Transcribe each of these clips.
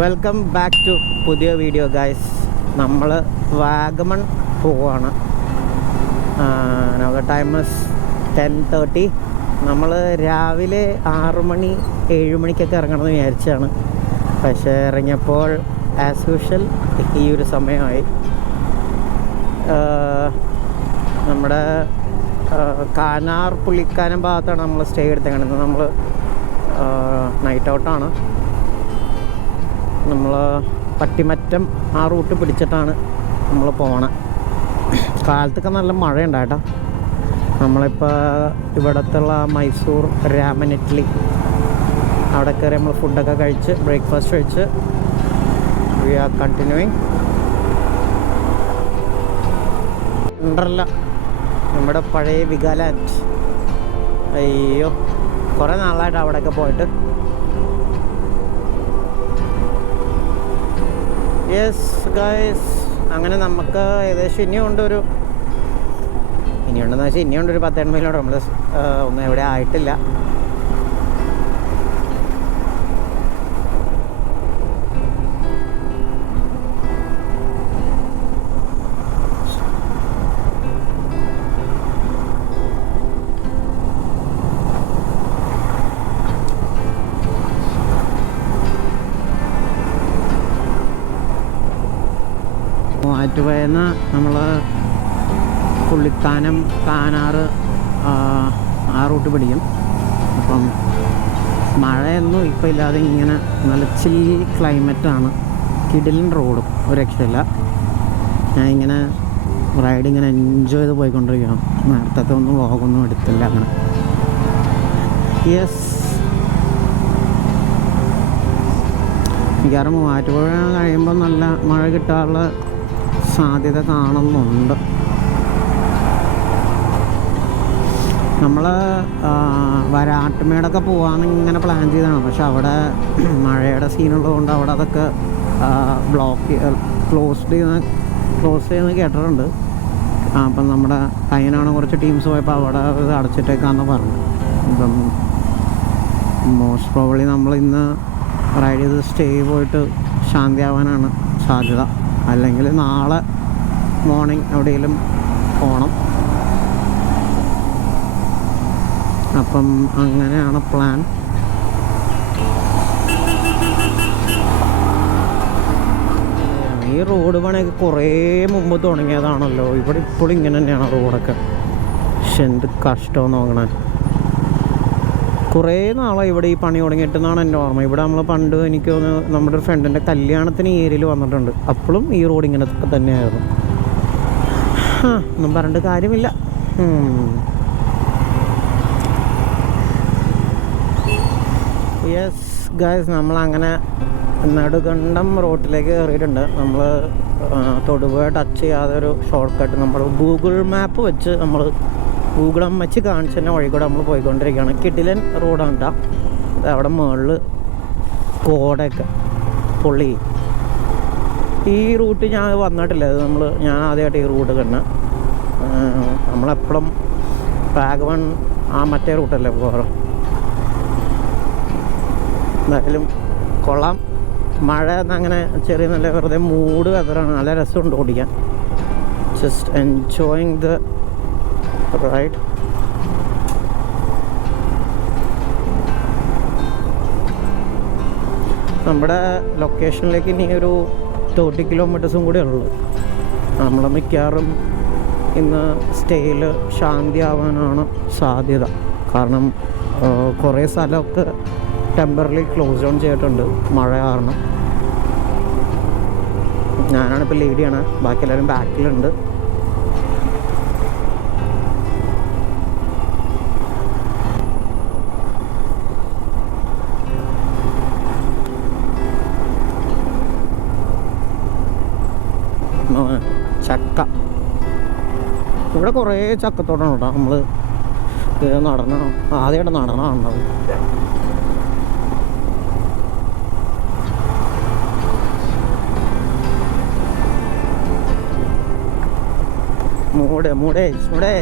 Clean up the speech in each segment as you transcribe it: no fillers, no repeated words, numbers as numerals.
Welcome back to പുതിയ video guys. നമ്മൾ വാഗമൺ പോവാണ്. നമ്മുടെ ടൈം 10:30. നമ്മൾ രാവിലെ 6 മണി 7 മണിക്കൊക്കെ ഇറങ്ങണമെന്ന് വിചാരിച്ചാണ്. പക്ഷേ ഇറങ്ങിയപ്പോൾ ആസ് യൂഷ്വൽ ഈ ഒരു സമയമായി. നമ്മുടെ കാനാർ പുള്ളിക്കാനം ഭാഗത്താണ് നമ്മൾ സ്റ്റേ എടുത്തേക്കുന്നത്. നമ്മൾ നൈറ്റ് ഔട്ടാണ്. നമ്മൾ പട്ടിമറ്റം ആ റൂട്ട് പിടിച്ചിട്ടാണ് നമ്മൾ പോകണം. കാലത്തൊക്കെ നല്ല മഴയുണ്ടായിട്ടോ. നമ്മളിപ്പോൾ ഇവിടത്തുള്ള മൈസൂർ രാമൻ ഇഡ്ഡലി അവിടെ കയറി നമ്മൾ ഫുഡൊക്കെ കഴിച്ച് ബ്രേക്ക്ഫാസ്റ്റ് കഴിച്ച് വി ആർ കണ്ടിന്യൂയിങ്. ഉണ്ടല്ല നമ്മുടെ പഴയ വിഗാലാൻഡ്. അയ്യോ, കുറേ നാളായിട്ട് അവിടെയൊക്കെ പോയിട്ട്. യെസ് ഗൈസ്, അങ്ങനെ നമുക്ക് ഏകദേശം ഇനിയുണ്ടെന്ന് വെച്ചാൽ ഇനിയുണ്ടൊരു 10 മൈലോട്ട്. നമ്മൾ ഒന്നും എവിടെ ആയിട്ടില്ല. മൂവാറ്റുപുഴന്ന് നമ്മൾ പുള്ളിക്കാനം കാനാറ് ആ റൂട്ട് പിടിക്കും. അപ്പം മഴയൊന്നും ഇപ്പോൾ ഇല്ലാതെ ഇങ്ങനെ നല്ല ചില്ലി ക്ലൈമറ്റാണ്. കിടിലൻ റോഡും ഒരു രക്ഷയില്ല. ഞാൻ ഇങ്ങനെ റൈഡ് ഇങ്ങനെ എൻജോയ് ചെയ്ത് പോയിക്കൊണ്ടിരിക്കുകയാണ്. നേരത്തെ ഒന്നും വ്ളോഗൊന്നും എടുത്തില്ല അങ്ങനെ. യെസ്, മിക്കവാറും മൂവാറ്റുപുഴ കഴിയുമ്പോൾ നല്ല മഴ കിട്ടാനുള്ള സാധ്യത കാണുന്നുണ്ട്. നമ്മൾ വരാട്ടുമേടൊക്കെ പോകാമെന്ന് ഇങ്ങനെ പ്ലാൻ ചെയ്തതാണ്. പക്ഷെ അവിടെ മഴയുടെ സീനുള്ളതുകൊണ്ട് അവിടെ അതൊക്കെ ക്ലോസ് ചെയ്യുന്ന കേട്ടിട്ടുണ്ട്. അപ്പം നമ്മുടെ കയ്യിനാണ് കുറച്ച് ടീംസ് പോയപ്പോൾ അവിടെ ഇത് അടച്ചിട്ടേക്കാന്ന് പറഞ്ഞു. ഇപ്പം മോസ്റ്റ് പ്രോബബ്ലി നമ്മൾ ഇന്ന് റൈഡ് ചെയ്ത് സ്റ്റേ പോയിട്ട് ശാന്തിയാവാനാണ് സാധ്യത. അല്ലെങ്കിൽ നാളെ മോർണിംഗ് എവിടെയെങ്കിലും പോകണം. അപ്പം അങ്ങനെയാണ് പ്ലാൻ. ഈ റോഡ് പണിയൊക്കെ കുറേ മുമ്പ് തുടങ്ങിയതാണല്ലോ. ഇവിടെ ഇപ്പോഴും ഇങ്ങനെ തന്നെയാണ് റോഡൊക്കെ. പക്ഷെ എന്ത് കഷ്ടമെന്ന് നോക്കണേ. കുറേ നാളായി ഇവിടെ ഈ പണി തുടങ്ങിയിട്ടെന്നാണ് എൻ്റെ ഓർമ്മ. ഇവിടെ നമ്മൾ പണ്ട് എനിക്ക് തോന്നുന്നു നമ്മുടെ ഒരു ഫ്രണ്ടിൻ്റെ കല്യാണത്തിന് ഈ ഏരിയയിൽ വന്നിട്ടുണ്ട്. അപ്പോഴും ഈ റോഡ് ഇങ്ങനത്തെ തന്നെയായിരുന്നു. ഒന്നും പറഞ്ഞിട്ട് കാര്യമില്ല. യെസ് ഗൈസ്, നമ്മളങ്ങനെ നെടുകണ്ടം റോട്ടിലേക്ക് കയറിയിട്ടുണ്ട്. നമ്മൾ തൊടുപുഴ ടച്ച് ചെയ്യാതെ ഒരു ഷോർട്ട് കട്ട് നമ്മൾ ഗൂഗിൾ മാപ്പ് വെച്ച് ഗൂഗിൾ വെച്ച് കാണിച്ചതിൻ്റെ വഴി കൂടെ നമ്മൾ പോയിക്കൊണ്ടിരിക്കുകയാണ്. കിടിലൻ റോഡാണ് കേട്ടോ. അവിടെ മുകളിൽ കോടയൊക്കെ പൊള്ളി. ഈ റൂട്ട് ഞാൻ വന്നിട്ടില്ല. ഞാൻ ആദ്യമായിട്ട് ഈ റൂട്ട് കണ്ട്. നമ്മളെപ്പോഴും വാഗമൺ മറ്റേ റൂട്ടല്ലേ പോകാറ്. എന്തായാലും കൊള്ളാം. മഴ അങ്ങനെ ചെറിയ നല്ല വെറുതെ മൂഡ് വെതറാണ്. നല്ല രസമുണ്ട് ഓടിക്കാൻ. Just enjoying the ride. നമ്മുടെ ലൊക്കേഷനിലേക്ക് ഇനി ഒരു 30 കിലോമീറ്റേഴ്സും കൂടെ ഉള്ളൂ. നമ്മൾ മിക്കവാറും ഇന്ന് സ്റ്റേയിൽ ശാന്തിയാവാനാണ് സാധ്യത. കാരണം കുറേ സ്ഥലമൊക്കെ ടെമ്പററി ക്ലോസ് ഡൗൺ ചെയ്തിട്ടുണ്ട് മഴ കാരണം. ഞാനാണിപ്പോൾ ലീഡ് ചെയ്യണത്. ബാക്കി എല്ലാവരും ബാക്കിലുണ്ട്. ചക്ക ഇവിടെ കുറേ ചക്കത്തോടാണ് കേട്ടോ. നമ്മൾ ആദ്യമായിട്ട് നടണമാണത്. മൂടേ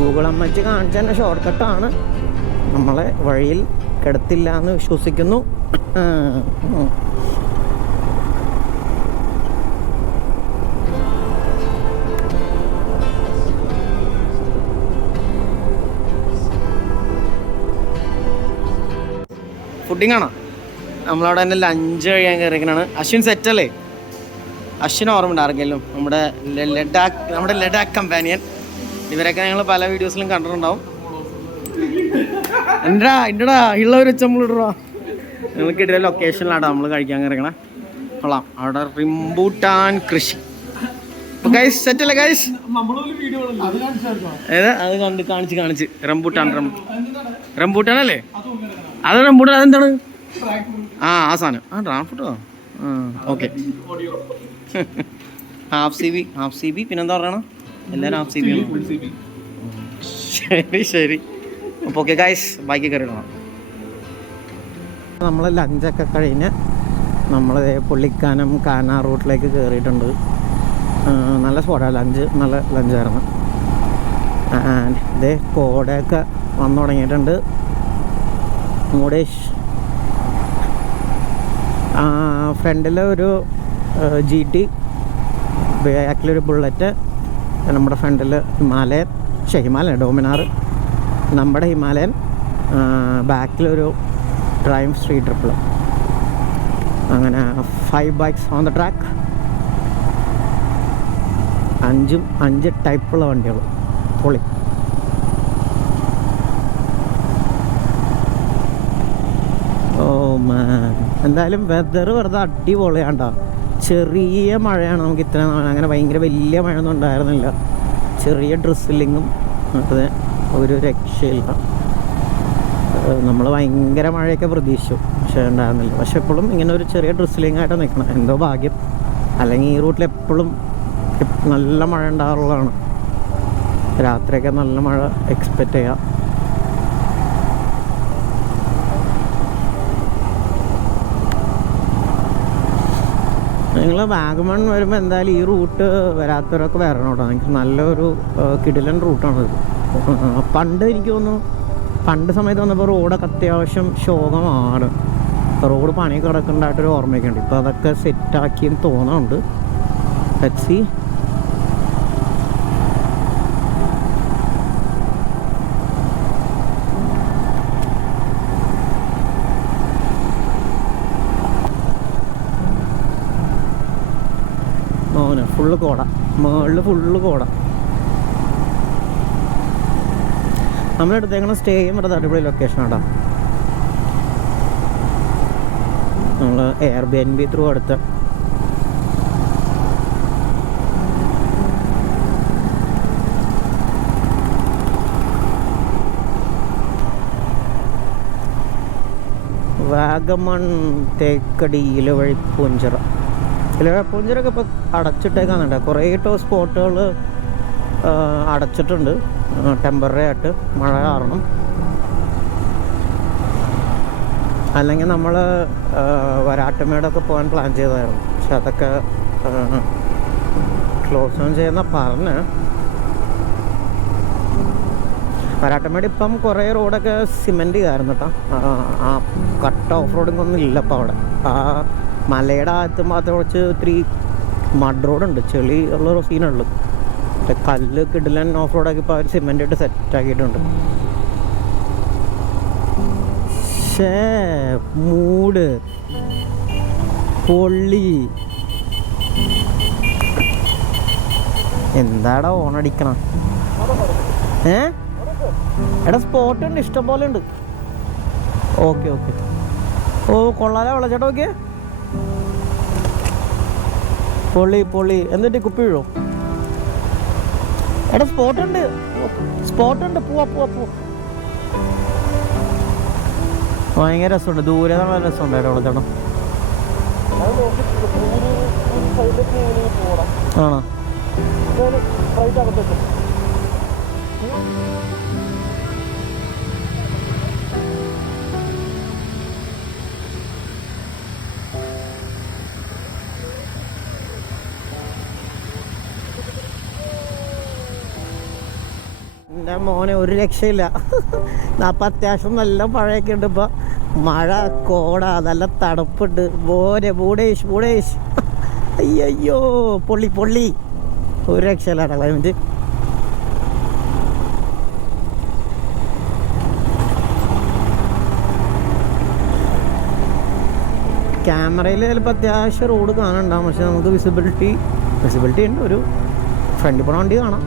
ഗൂഗിൾ അമ്മച്ചി കാണിച്ച തന്നെ ഷോർട്ട് കട്ടാണ്, നമ്മളെ വഴിയിൽ കിടത്തില്ല എന്ന് വിശ്വസിക്കുന്നു. ഫുഡിങ് ആണോ? നമ്മളവിടെ തന്നെ ലഞ്ച് കഴിയാൻ കയറിക്കണാണ്. അശ്വിൻ സെറ്റല്ലേ? അശ്വിൻ ഓർമ്മയുണ്ട് ആർക്കെങ്കിലും? നമ്മുടെ ലഡാക്ക് കമ്പാനിയൻ. ഇവരൊക്കെ ഞങ്ങൾ പല വീഡിയോസിലും കണ്ടിട്ടുണ്ടാവും. എൻ്റെടാ ഉള്ളവർ വെച്ച് നമ്മളിടാ. നിങ്ങൾ കിട്ടിയ ലൊക്കേഷനിലാണ് നമ്മൾ കഴിക്കാൻ കയറിക്കണേ. കൊള്ളാം. അവിടെ റംബൂട്ടാൻ കൃഷി. സെറ്റല്ലേ ഗൈസ്? ഏതാ അത് കാണിച്ച് റംബൂട്ടാൻ അല്ലേ? അത് റംബൂട്ടാൻ അതെന്താണ്? ആ സാധനം ഡ്രാഗൺ ഫ്രൂട്ടോ. ഓക്കെ. ഹാഫ് സി ബി പിന്നെന്താ പറയണം? എല്ലാവരും ഹാഫ് സി ബി ആണ്. ശരി. അപ്പോൾ ഓക്കെ ഗൈസ്, ബൈക്കിൽ കയറിയിടണം. നമ്മൾ ലഞ്ചൊക്കെ കഴിഞ്ഞ് നമ്മൾ പുള്ളിക്കാനം കാന റൂട്ടിലേക്ക് കയറിയിട്ടുണ്ട്. നല്ല സ്പോട്ടാണ്. നല്ല ലഞ്ചായിരുന്നു. ഇതേ കോടയൊക്കെ വന്നു തുടങ്ങിയിട്ടുണ്ട്. മുടേഷ് ഫ്രണ്ടിൽ ഒരു GT, ബാക്കിലൊരു ബുള്ളറ്റ്, നമ്മുടെ ഫ്രണ്ടിൽ ഹിമാലയൻ ഡോമിനാർ, നമ്മുടെ ഹിമാലയൻ, ബാക്കിലൊരു ട്രയംഫ് സ്ട്രീറ്റ് ട്രിപ്പിൾ. അങ്ങനെ 5 ബൈക്സ് ഓൺ ദ ട്രാക്ക്. 5 ടൈപ്പുള്ള വണ്ടികൾ. പൊളി. ഓ മാൻ, എന്തായാലും വെതർ വെറുതെ അടിപൊളിയാണ്ട. ചെറിയ മഴയാണ്. നമുക്ക് ഇത്ര അങ്ങനെ ഭയങ്കര വലിയ മഴയൊന്നും ഉണ്ടായിരുന്നില്ല. ചെറിയ ഡ്രിസ്സിലിങ്ങും അതെ, ഒരു രക്ഷയില്ല. നമ്മൾ ഭയങ്കര മഴയൊക്കെ പ്രതീക്ഷിച്ചു, പക്ഷേ ഉണ്ടായിരുന്നില്ല. പക്ഷെ എപ്പോഴും ഇങ്ങനെ ഒരു ചെറിയ ഡ്രിസ്സിലിംഗ് ആയിട്ട് നിൽക്കണം. എന്തോ ഭാഗ്യം. അല്ലെങ്കിൽ ഈ റൂട്ടിൽ എപ്പോഴും നല്ല മഴ ഉണ്ടാകാറുള്ളതാണ്. രാത്രിയൊക്കെ നല്ല മഴ എക്സ്പെക്റ്റ് ചെയ്യാം. നിങ്ങൾ വാഗമൺ വരുമ്പോൾ എന്തായാലും ഈ റൂട്ട് വരാത്തവരൊക്കെ വരണം കേട്ടോ. എനിക്ക് നല്ലൊരു കിടിലൻ റൂട്ടാണിത്. പണ്ട് എനിക്ക് തോന്നുന്നു, പണ്ട് സമയത്ത് വന്നപ്പോൾ റോഡൊക്കെ അത്യാവശ്യം ശോകമാണ്. റോഡ് പണി കിടക്കേണ്ടതായിട്ടൊരു ഓർമ്മയൊക്കെ ഉണ്ട്. ഇപ്പോൾ അതൊക്കെ സെറ്റാക്കിയെന്ന് തോന്നുന്നുണ്ട്. Let's see. ഫുള്ള് കോട, മുകളിൽ ഫുള്ള് കോട. നമ്മളെടുത്തേക്കണ സ്റ്റേയും വെറുതെ അടിപൊളി ലൊക്കേഷൻ ആടാ. നമ്മൾ Airbnb ത്രൂ അടുത്ത വാഗമൺ തേക്കടി ഇലവഴി പൂഞ്ചിറ. പൂഞ്ചിറൊക്കെ ഇപ്പോൾ അടച്ചിട്ടേക്കാന്നുണ്ട്. കുറേ സ്പോട്ടുകൾ അടച്ചിട്ടുണ്ട് ടെമ്പററി ആയിട്ട്, മഴ കാരണം. അല്ലെങ്കിൽ നമ്മൾ വരാട്ടമേടൊക്കെ പോകാൻ പ്ലാൻ ചെയ്തായിരുന്നു, പക്ഷെ അതൊക്കെ ക്ലോസ് ഡൗൺ ചെയ്യുന്ന പറഞ്ഞ്. വരാട്ടമേട് ഇപ്പം കുറേ റോഡൊക്കെ സിമെൻ്റ് ചെയ്യായിരുന്നു കേട്ടോ. ആ കട്ട് ഓഫ് റോഡിങ് ഒന്നും ഇല്ല ഇപ്പം അവിടെ. ആ മലയുടെ അകത്ത് മാത്രം കുറച്ച് ഒത്തിരി മഡ് റോഡുണ്ട്, ചെളി ഉള്ളൊരു സീനുള്ളൂ. പക്ഷെ കല്ല് കിടിലൻ ഓഫ് റോഡൊക്കെ ഇപ്പോൾ അവർ സിമെൻ്റ് ഇട്ട് സെറ്റാക്കിയിട്ടുണ്ട്. പക്ഷേ മൂട് പൊള്ളി. എന്താടാ ഓണടിക്കണം? എടാ സ്പോട്ട് ഉണ്ട്, ഇഷ്ടം പോലെ ഉണ്ട്. ഓക്കെ. ഓ കൊള്ളാലോ വെള്ളച്ചാട്ടം. ഓക്കെ, പൊള്ളി. എന്നിട്ട് കുപ്പി വീഴോ? എടാ സ്പോട്ട് ഉണ്ട്. പോവാ. ഭയങ്കര രസമുണ്ട്. ദൂരെ നല്ല രസമുണ്ടായിരുന്നു വെള്ളച്ചാട്ടം. ആണോ? എൻ്റെ മോനെ ഒരു രക്ഷയില്ല. അപ്പം അത്യാവശ്യം നല്ല മഴയൊക്കെ ഉണ്ട്. ഇപ്പം മഴ കോട നല്ല തണുപ്പുണ്ട്. മോനെ ബൂടേഷ് അയ്യോ പൊള്ളി ഒരു രക്ഷയില്ല ക്ലൈമറ്റ്. ക്യാമറയിൽ ചിലപ്പോൾ അത്യാവശ്യം റോഡ് കാണാനുണ്ടാകും, പക്ഷെ നമുക്ക് വിസിബിലിറ്റി ഉണ്ട്. ഒരു ഫ്രണ്ടിൽ പോണ വണ്ടി കാണാം.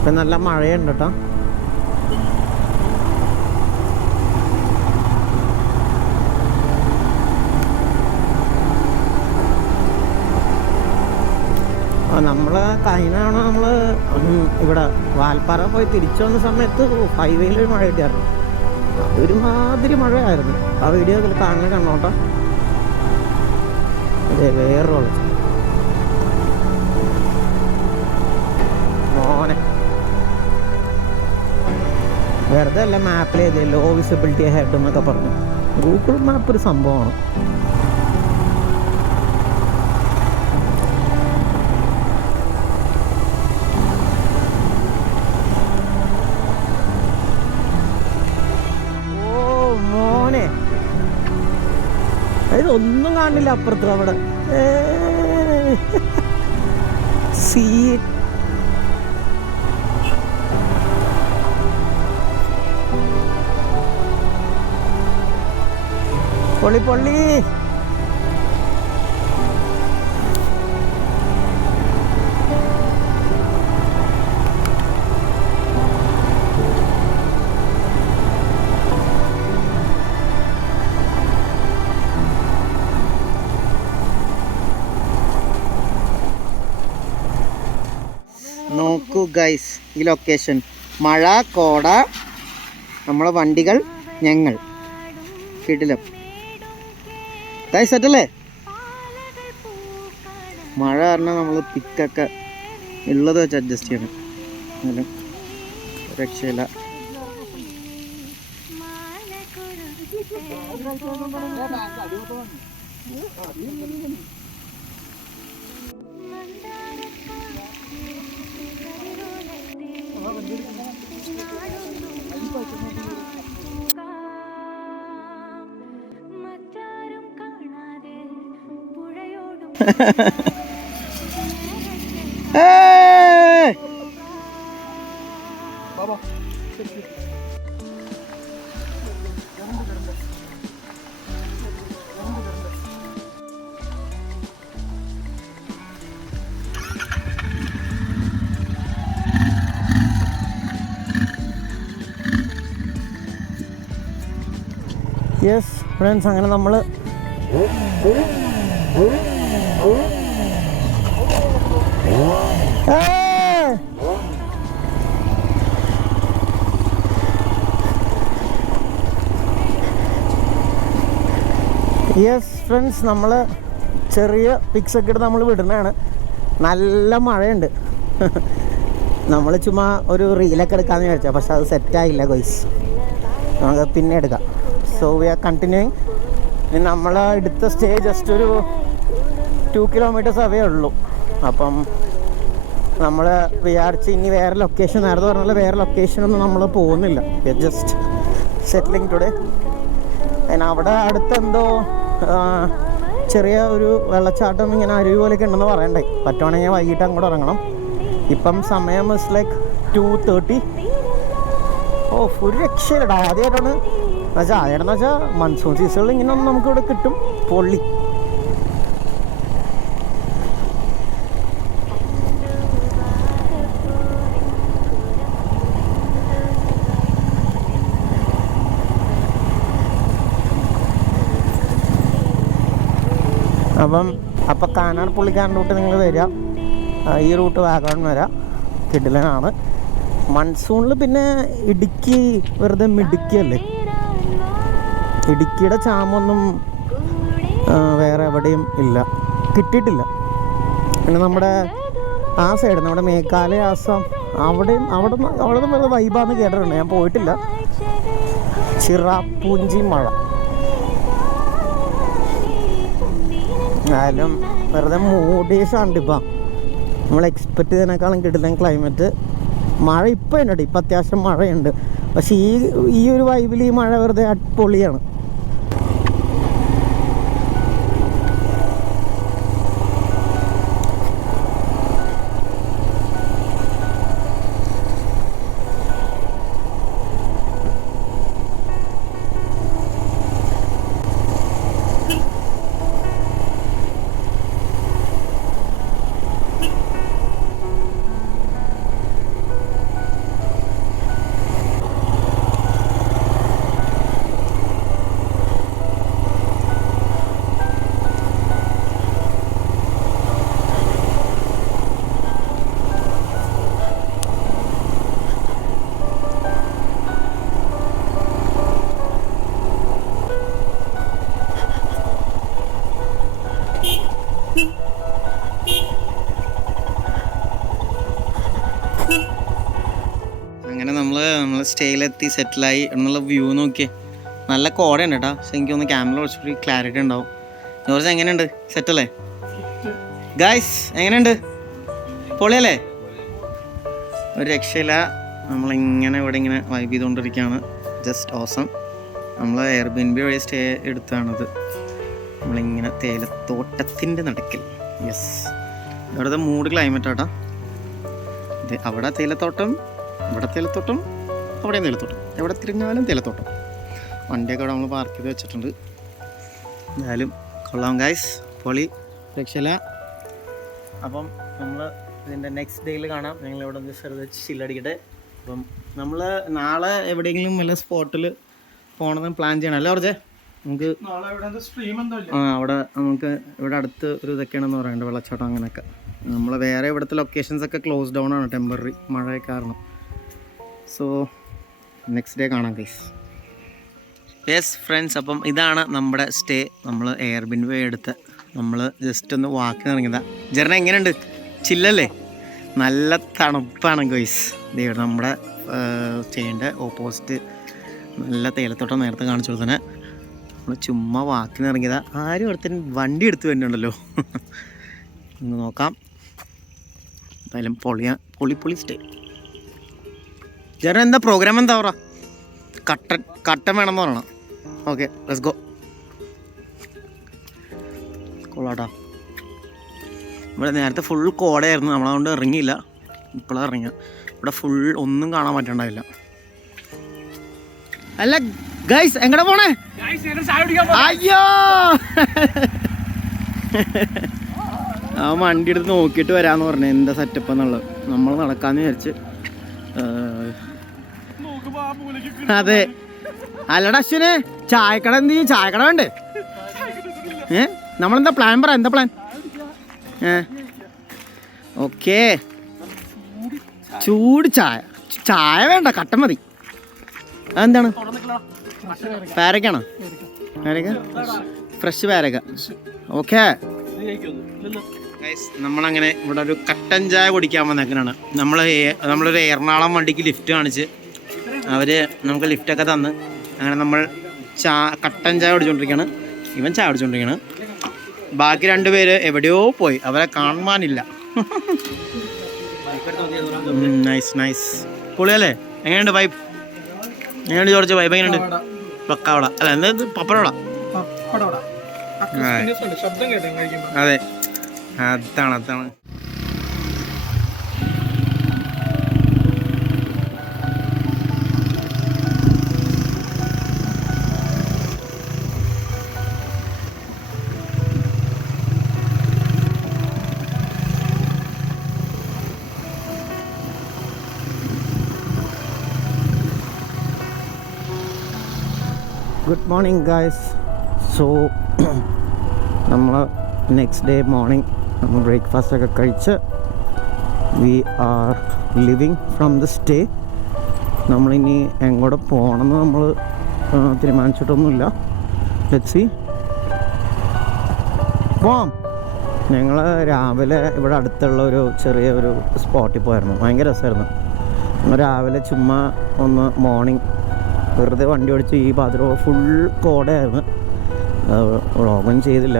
ഇപ്പം നല്ല മഴയുണ്ട് കേട്ടോ. നമ്മൾ കഴിഞ്ഞാണ് നമ്മൾ ഇവിടെ വാൽപ്പാറ പോയി തിരിച്ചു വന്ന സമയത്ത് ഹൈവേയിൽ ഒരു മഴ കിട്ടിയായിരുന്നു. അതൊരുമാതിരി മഴയായിരുന്നു. ആ വീഡിയോ കാണുന്നത് കണ്ടോട്ടോ. അതെ, വേറൊരു മോനെ വെറുതെ അല്ല മാപ്പിൽ ചെയ്ത് ലോ വിസിബിലിറ്റി ഹെഡ് എന്നൊക്കെ പറഞ്ഞു. ഗൂഗിൾ മാപ്പ് ഒരു സംഭവമാണ്. ഒന്നും കാണില്ല അപ്പുറത്ത്. അവിടെ സീ പൊള്ളി നോക്കൂ ഗൈസ്, ഈ ലൊക്കേഷൻ മഴ കോട നമ്മളെ വണ്ടികൾ ഞങ്ങൾ കിടിലം ഗൈസ്. സെറ്റല്ലേ? മഴ കാരണം നമ്മൾ പിക്കൊക്കെ ഉള്ളത് വെച്ച് അഡ്ജസ്റ്റ് ചെയ്യണം. എന്നാലും രക്ഷയില്ല. യെസ് ഫ്രണ്ട്സ്, അങ്ങനെ നമ്മൾ നമ്മൾ ചെറിയ പിക്സൊക്കെ എടുത്ത് നമ്മൾ വിടുന്നതാണ്. നല്ല മഴയുണ്ട്. നമ്മൾ ചുമ്മാ ഒരു റീലൊക്കെ എടുക്കാമെന്ന് വിചാരിച്ചാൽ, പക്ഷെ അത് സെറ്റായില്ല ഗോയ്സ്. നമുക്ക് പിന്നെ എടുക്കാം. So we R continuing. ഇനി നമ്മൾ എടുത്ത സ്റ്റേ ജസ്റ്റ് ഒരു 2 കിലോമീറ്റേഴ്സ് അവേ ഉള്ളൂ. അപ്പം നമ്മൾ വിചാരിച്ച് ഇനി വേറെ ലൊക്കേഷൻ, നേരത്തെ പറഞ്ഞാൽ വേറെ ലൊക്കേഷനൊന്നും നമ്മൾ പോകുന്നില്ല. Just settling today. അതിന് അവിടെ അടുത്തെന്തോ ചെറിയ ഒരു വെള്ളച്ചാട്ടം ഇങ്ങനെ അരുവി പോലെയൊക്കെ ഉണ്ടെന്ന് പറയണ്ടേ. പറ്റുവാണെങ്കിൽ വൈകിട്ട് അങ്ങോട്ട് ഇറങ്ങണം. ഇപ്പം സമയം ഇസ് ലൈക്ക് 2:30. ഒരു രക്ഷയില്ലടാ. ആദ്യമായിട്ടാണ് ആദ്യമായിട്ടെന്ന് വെച്ചാൽ മൺസൂൺ സീസണിൽ ഇങ്ങനെ ഒന്നും നമുക്കിവിടെ കിട്ടും. പൊള്ളി. അപ്പം കാനാട് പുള്ളിക്കാരൻ റൂട്ട് നിങ്ങൾ വരിക, ഈ റൂട്ട് വാഗമൺ വരാം. കിടിലനാണ്. മൺസൂണിൽ പിന്നെ ഇടുക്കി വെറുതെ മിടുക്കിയല്ലേ. ഇടുക്കിയുടെ ചാമൊന്നും വേറെ എവിടെയും ഇല്ല, കിട്ടിയിട്ടില്ല. പിന്നെ നമ്മുടെ ആ സൈഡ്, നമ്മുടെ മേഘാലയ, ആസാം, അവിടെ വെറുതെ വൈബാന്ന് കേട്ടിട്ടുണ്ട്. ഞാൻ പോയിട്ടില്ല. ചിറാപൂഞ്ചി മഴ ആയാലും വെറുതെ മൂടീഷാണ്ടിപ്പം നമ്മൾ എക്സ്പെക്റ്റ് ചെയ്തതിനേക്കാളും കിട്ടുന്ന ക്ലൈമറ്റ്. മഴ ഇപ്പം ഉണ്ട്, ഇപ്പം അത്യാവശ്യം മഴയുണ്ട്. പക്ഷേ ഈ ഒരു വൈബിൽ ഈ മഴ വെറുതെ അടിപൊളിയാണ്. അങ്ങനെ നമ്മൾ സ്റ്റേയിലെത്തി സെറ്റിലായി എന്നുള്ള വ്യൂ നോക്കിയേ. നല്ല കോടയുണ്ട് കേട്ടോ. പക്ഷെ എനിക്കൊന്ന് ക്യാമറ കുറച്ചുകൂടി ക്ലാരിറ്റി ഉണ്ടാവും. ജോർജ് എങ്ങനെയുണ്ട്? സെറ്റല്ലേ ഗായ്സ്? എങ്ങനെയുണ്ട്? പൊളിയല്ലേ? ഒരു രക്ഷയില്ല. നമ്മളിങ്ങനെ ഇവിടെ ഇങ്ങനെ വൈബ് ചെയ്തുകൊണ്ടിരിക്കുകയാണ്. Just awesome. നമ്മൾ എയർബിഎൻബി വഴി സ്റ്റേ എടുത്താണത്. നമ്മളിങ്ങനെ തേയിലത്തോട്ടത്തിൻ്റെ നടക്കൽ. യെസ്, ഇവിടുത്തെ മൂഡ് ക്ലൈമറ്റ് ആട്ടോ. അവിടെ തേയിലത്തോട്ടം, ഇവിടെ തേയിലത്തോട്ടം, അവിടെയും തേയിലത്തോട്ടം. എവിടെ തിരിഞ്ഞാലും തേയിലത്തോട്ടം. വണ്ടിയൊക്കെ അവിടെ നമ്മൾ പാർക്ക് ചെയ്ത് വെച്ചിട്ടുണ്ട്. എന്തായാലും കൊള്ളാം ഗൈസ്, പൊളി, രക്ഷയില്ല. അപ്പം നമ്മൾ ഇതിൻ്റെ നെക്സ്റ്റ് ഡേയിൽ കാണാം. ഞങ്ങളിവിടെ ഒന്ന് ചെറുത് ചില്ലടിക്കട്ടെ. അപ്പം നമ്മൾ നാളെ എവിടെയെങ്കിലും വല്ല സ്പോട്ടിൽ പോകണമെന്ന് പ്ലാൻ ചെയ്യണം അല്ലേ ഓർജെ? നമുക്ക് അവിടെ നമുക്ക് ഇവിടെ അടുത്ത് ഒരു ഇതൊക്കെയാണെന്ന് പറയുന്നുണ്ട്, വെള്ളച്ചാട്ടം അങ്ങനെയൊക്കെ. നമ്മൾ വേറെ ഇവിടുത്തെ ലൊക്കേഷൻസ് ഒക്കെ ക്ലോസ് ഡൗൺ ആണ് ടെമ്പററി മഴ കാരണം. സോ നെക്സ്റ്റ് ഡേ കാണാം ഗൈസ്. യെസ് ഫ്രണ്ട്സ്, അപ്പം ഇതാണ് നമ്മുടെ സ്റ്റേ. നമ്മൾ എയർബിൻബി എടുത്ത് നമ്മൾ ജസ്റ്റ് ഒന്ന് വാക്ക് ഇറങ്ങിയതാണ്. ജെറിന എങ്ങനെയുണ്ട്? ചില്ലല്ലേ? നല്ല തണുപ്പാണ് ഗൈസ്. ഇവിടെ നമ്മുടെ സ്റ്റേൻ്റെ ഓപ്പോസിറ്റ് നല്ല തേയിലത്തോട്ടം നേരത്തെ കാണിച്ചു തന്നെ. നമ്മൾ ചുമ്മാ വാക്കിന് ഇറങ്ങിയതാണ്. ആരും അടുത്ത വണ്ടി എടുത്ത് വരുന്നുണ്ടല്ലോ. ഒന്ന് നോക്കാം. എന്തായാലും പൊളി സ്റ്റേ. ജെറിന എന്താ പ്രോഗ്രാം? എന്താ പറ? കട്ടൻ വേണമെന്ന് പറയണം. Okay, let's go. കൊള്ളാട്ടാ. ഇവിടെ നേരത്തെ ഫുൾ കോടയായിരുന്നു, നമ്മളതുകൊണ്ട് ഇറങ്ങിയില്ല. ഇപ്പോഴാണ് ഇറങ്ങിയ. ഇവിടെ ഫുൾ ഒന്നും കാണാൻ പറ്റണ്ടാവില്ല. അല്ല ഗൈസ്, എങ്ങടെ പോണേ? അയ്യോ, ആ വണ്ടി എടുത്ത് നോക്കിയിട്ട് വരാമെന്ന് പറഞ്ഞു. എന്താ സെറ്റപ്പ് എന്നുള്ളത് നമ്മൾ നടക്കാമെന്ന് വിചാരിച്ച്. അതെ, അല്ലടാ അശ്വിനെ, ചായക്കട എന്ത് ചെയ്യും? ചായക്കട വേണ്ടേ? നമ്മളെന്താ പ്ലാൻ പറ? എന്താ പ്ലാൻ? ഓക്കേ, ചൂട് ചായ വേണ്ട, കട്ടൻ മതി. അതെന്താണ്? പാരക്കാണോ? പാരക്ക, ഫ്രഷ് പാരക്ക. ഓക്കെ, നമ്മളങ്ങനെ ഇവിടെ ഒരു കട്ടൻ ചായ കുടിക്കാൻ വന്നേക്കാനാണ്. നമ്മളൊരു എറണാകുളം വണ്ടിക്ക് ലിഫ്റ്റ് കാണിച്ച് അവർ നമുക്ക് ലിഫ്റ്റൊക്കെ തന്ന് അങ്ങനെ നമ്മൾ കട്ടൻ ചായ കുടിച്ചുകൊണ്ടിരിക്കുകയാണ്. ഇവൻ ചായ കുടിച്ചുകൊണ്ടിരിക്കുകയാണ്. ബാക്കി രണ്ടുപേര് എവിടെയോ പോയി, അവരെ കാണാനില്ല. നൈസ് പൊളിയല്ലേ? എങ്ങനെയുണ്ട് വൈബ്? എങ്ങനെയുണ്ട് ജോർജ്? വൈബ് എങ്ങനെയുണ്ട്? പക്കാവട അല്ല, എന്താ പപ്പടവട? അതെ, അതാണ്. Good morning guys. സോ നമ്മൾ നെക്സ്റ്റ് ഡേ മോർണിംഗ് നമ്മൾ ബ്രേക്ക്ഫാസ്റ്റൊക്കെ കഴിച്ച് we are leaving from the stay. നമ്മളിനി എങ്ങോട്ട് പോകണമെന്ന് നമ്മൾ തീരുമാനിച്ചിട്ടൊന്നുമില്ല. Let's see. പോവാം. ഞങ്ങൾ രാവിലെ ഇവിടെ അടുത്തുള്ള ഒരു ചെറിയൊരു സ്പോട്ടിൽ പോയായിരുന്നു. ഭയങ്കര രസമായിരുന്നു. രാവിലെ ചുമ്മാ ഒന്ന് മോർണിംഗ് വെറുതെ വണ്ടി ഓടിച്ച് ഈ ഭാഗത്ത്. 'ഫുൾ' കോടയായിരുന്നു. വ്ളോഗൊന്നും ചെയ്തില്ല.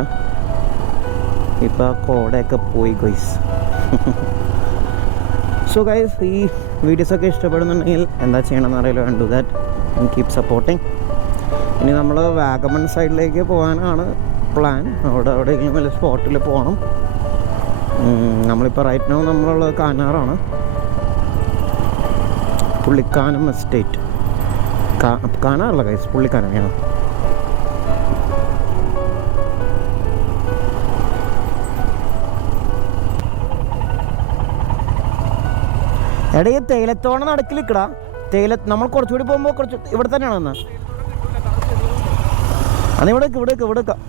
ഇപ്പോൾ ആ കോടയൊക്കെ പോയി ഗൈസ്. സോ ഗൈസ്, ഈ വീഡിയോസൊക്കെ ഇഷ്ടപ്പെടുന്നുണ്ടെങ്കിൽ എന്താ ചെയ്യണമെന്ന് അറിയില്ല. Do that and keep supporting. ഇനി നമ്മൾ വാഗമൺ സൈഡിലേക്ക് പോകാനാണ് പ്ലാൻ. എവിടെയെങ്കിലും വല്ല സ്പോട്ടിൽ പോകണം. നമ്മളിപ്പോൾ റൈറ്റ് നൗ നമ്മളുള്ളത് കാനാറാണ്, പുള്ളിക്കാനം എസ്റ്റേറ്റ്. കാനാറല്ല ഗൈസ്, പുള്ളിക്കാനം വേണം. എടാ, ഈ തേയിലത്തോണം നടക്കിൽ നിൽക്കടാ. നമ്മൾ കുറച്ചുകൂടി പോകുമ്പോൾ കുറച്ച് ഇവിടെ തന്നെയാണ് എന്നാ അന്ന് ഇവിടെ വെക്കാം.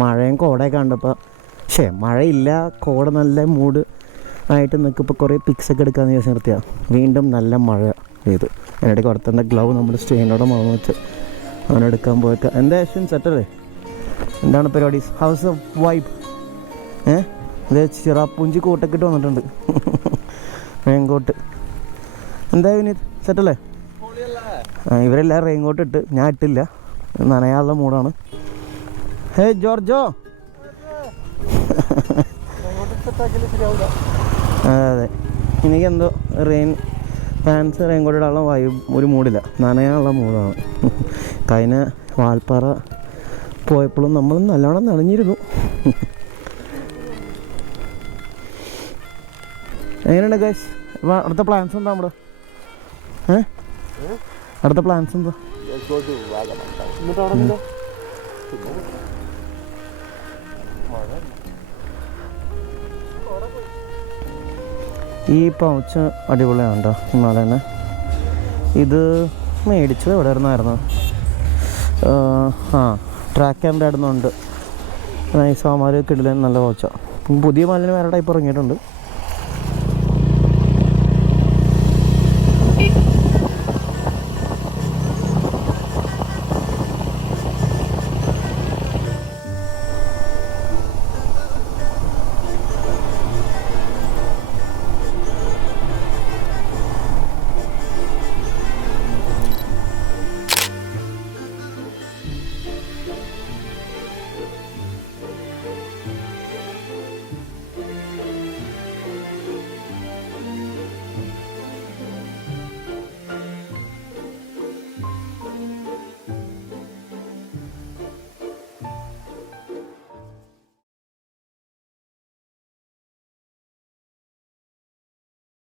മഴയും കോടയൊക്കെ കണ്ടപ്പോൾ മഴയില്ല, കോട നല്ല മൂഡ് ആയിട്ട് നിൽക്കിപ്പോൾ കുറേ പിക്സൊക്കെ എടുക്കാമെന്ന് ചോദിച്ചാൽ നിർത്തിയാൽ വീണ്ടും നല്ല മഴ പെയ്ത്. അതിനിടയ്ക്ക് പുറത്തേണ്ട ഗ്ലൗ നമ്മുടെ സ്റ്റേനോടെ മറന്നു വെച്ച് അവനെടുക്കാൻ പോയേക്കാം. എന്താ ആക്ഷൻ സെറ്റല്ലേ? എന്താണ് പരിപാടി? House of vibe. ഇത് ചിറാപ്പൂഞ്ചി കോട്ടൊക്കെ ഇട്ട് വന്നിട്ടുണ്ട്. റെയിൻകോട്ട്. എന്താ വിനീത്, സെറ്റല്ലേ? ഇവരെല്ലാം റെയിൻകോട്ട് ഇട്ട്, ഞാൻ ഇട്ടില്ല, നനയാനുള്ള മൂടാണ്. ഹേ ജോർജോ. അതെ, എനിക്കെന്തോ റെയിൻകോട്ട് ഇടാനുള്ള ഒരു മൂടില്ല, നനയാനുള്ള മൂടാണ്. കഴിഞ്ഞ വാൽപ്പാറ പോയപ്പോഴും നമ്മൾ നല്ലോണം നനഞ്ഞിരുന്നു. എങ്ങനെയുണ്ട് ഗൈസ്? അടുത്ത പ്ലാൻസ് എന്താ നമ്മുടെ? അടുത്ത പ്ലാൻസ് എന്താ? ഈ പൗച്ച് അടിപൊളിയാണ് കേട്ടോ. എന്നാലും തന്നെ ഇത് മേടിച്ചത് എവിടെ ഇരുന്നായിരുന്നു? Track and ആടുന്നുണ്ട്. നൈസാമാർ കിടിലൻ നല്ല പൗച്ചാണ്. പുതിയ മാലിന് വേറെ ടൈപ്പ് ഇറങ്ങിയിട്ടുണ്ട്.